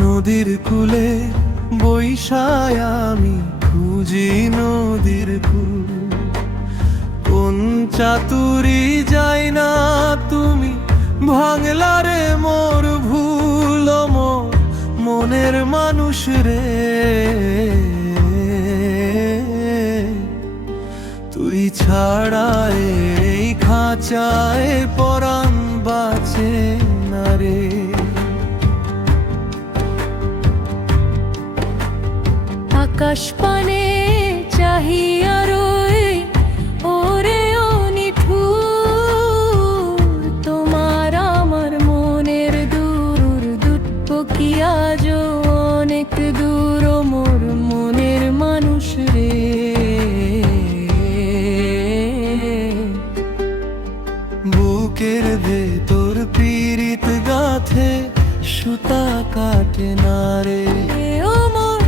নদীর কূলে বৈশায় আমি খুঁজি নদীর কূল, কোন চাতুরি যাই না তুমি ভাঙলারে মোর ভুল, মোর মনের মানুষ রে। তুই ছাড়া এই খাঁচায় পরাণ বাঁচে না রে। আকাশ পানে চাহিয়া রই ওরে ও নিঠুর, তোমার আমার মনের দূর দুটপকি আজ অনেক দূর, মোর মনের মানুষ রে। বুকের ভেতর পীড়িত গাথে সুতা কাটে না রে। ও মোর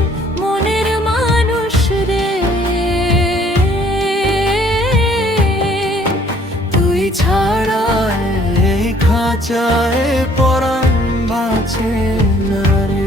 মনের মানুষ রে, তুই ছাড়া এই খাঁচায় পরাণ বাঁচে না রে।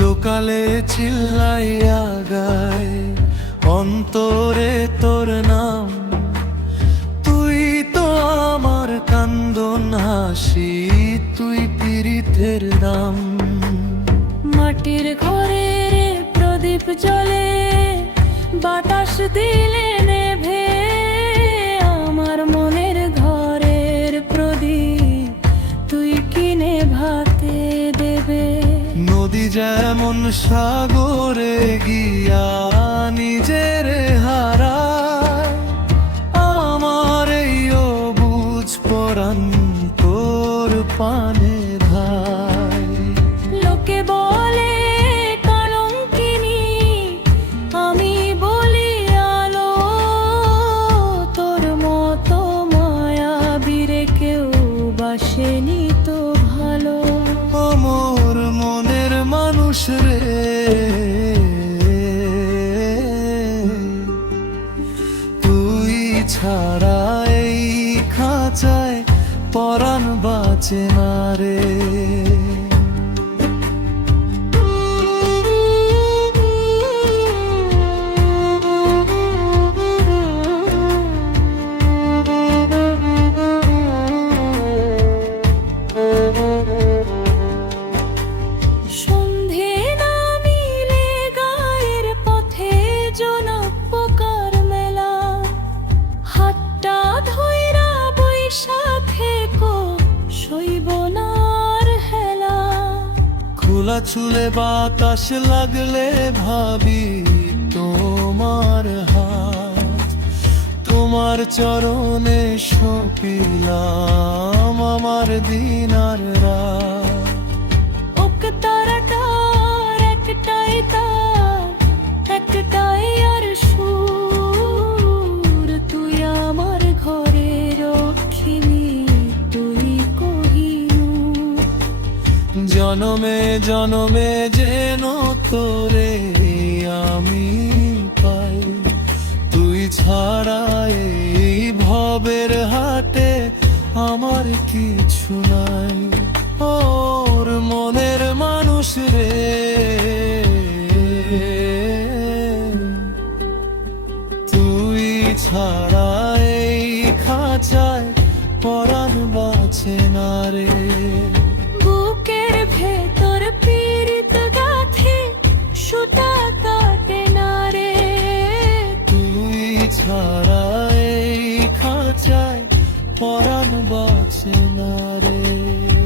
লোকালে চিল্লাইয়া গায় অন্তরে তোর নাম, তুই তো আমার কান্দন হাসি, তুই পীড়িতের দাম। মাটির ঘরে প্রদীপ জ্বলে বাতাস দিলে নেভে, আমার মনের ঘরের প্রদীপ তুই কিনে ভাতে দেবে। নদী যেমন সাগরে গিয়া নিজের হারায়, আমার এই অবুঝ পরাণ তোর পানে ধায়। লোকে বলে কলঙ্কিনী, আমি বলি আলো, তোর মতো মায়াবীরে কেউ বাসেনি তো ভালো। মোর মনের মানুষ রে, তুই ছাড়া এই খাঁচায় পরাণ বাঁচে না রে। সন্ধে নামিলে গায়ের পথে জনপকার মেলা, হাতটা ধইরা বৈশা থেকো শৈব নার হেলা। খোলা চুলে বাতাস লাগলে ভাবি তোমার হাত, তোমার চরণে সপিলাম আমার দিন আর রাত। তারাটার একটাই তার, একটাই আর সুর, তুই আমার ঘরে রক্ষিণী, তুই কহিনূর। জনমে জনমে যেন তোরে আমি পাই, তুই ছাড়া এই ভবের হাটে আমার কিছু নাই। ওর মনের মানুষ রে, তুই ছাড়া এই খাঁচায় পরাণ বাঁচে না রে। বুকের ভেতর পীড়িত গাথে সুতা কাটে না রে, তুই ছাড়া এই খাঁচায় পরাণ বাঁচে না রে।